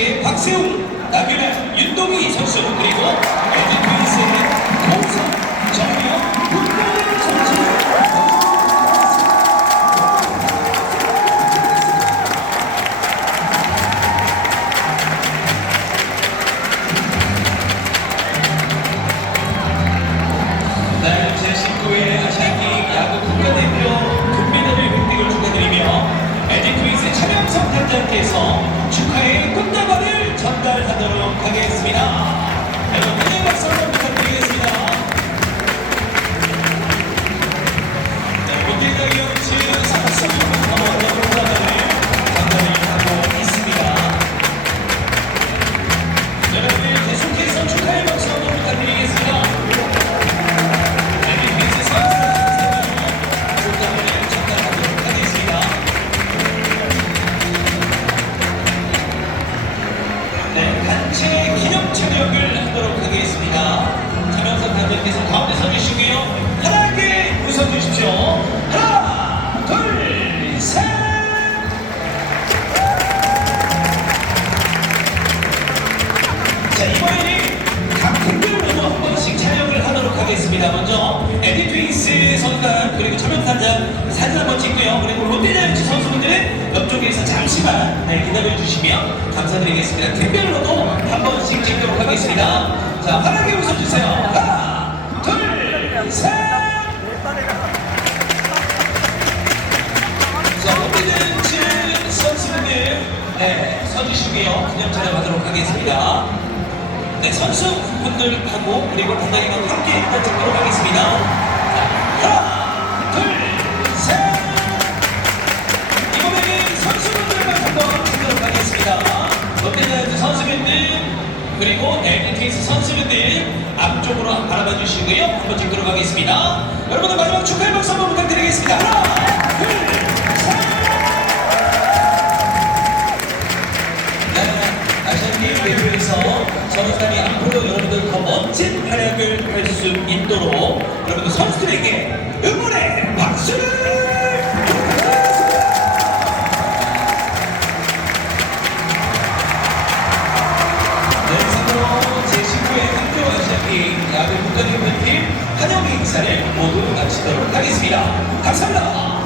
롯데자이언츠의 박세웅, 나균현, 윤동희 선수 그리고 LG 트윈스의 공성, 정명, 문명현 선수. 네, 제19회 아시안게임 야구 국가대표 축하드리며 LG 하겠습니다. 단장 사진 한번 찍고요. 그리고 롯데자이언츠 선수분들은 옆쪽에서 잠시만 네, 기다려 주시면 감사드리겠습니다. 팀별로도 한 번씩 찍도록 하겠습니다. 자, 환하게 웃어주세요. 하나, 둘, 셋! 자, 롯데자이언츠 선수분들 네, 서주시고요. 기념 촬영 하도록 하겠습니다. 네, 선수분들하고 그리고 단장님과 함께 일단 찍도록 하겠습니다. 쪽으로 바라봐 주시고요. 한번 찍도록 하겠습니다. 여러분들 마지막 축하의 박수 한번 부탁드리겠습니다. 하나, 둘, 셋! 아시안게임 대회에서 선수단이 앞으로 여러분들 더 멋진 활약을 할 수 있도록 여러분들 선수들에게 시간에 모두 마치도록 하겠습니다. 감사합니다.